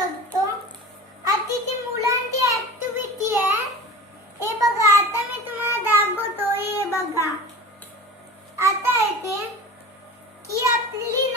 बघतो. आता ती मुलांची ऍक्टिव्हिटी आहे. हे बघा, आता मी तुम्हाला दाखवतो. हे बघा, आता येते की आपली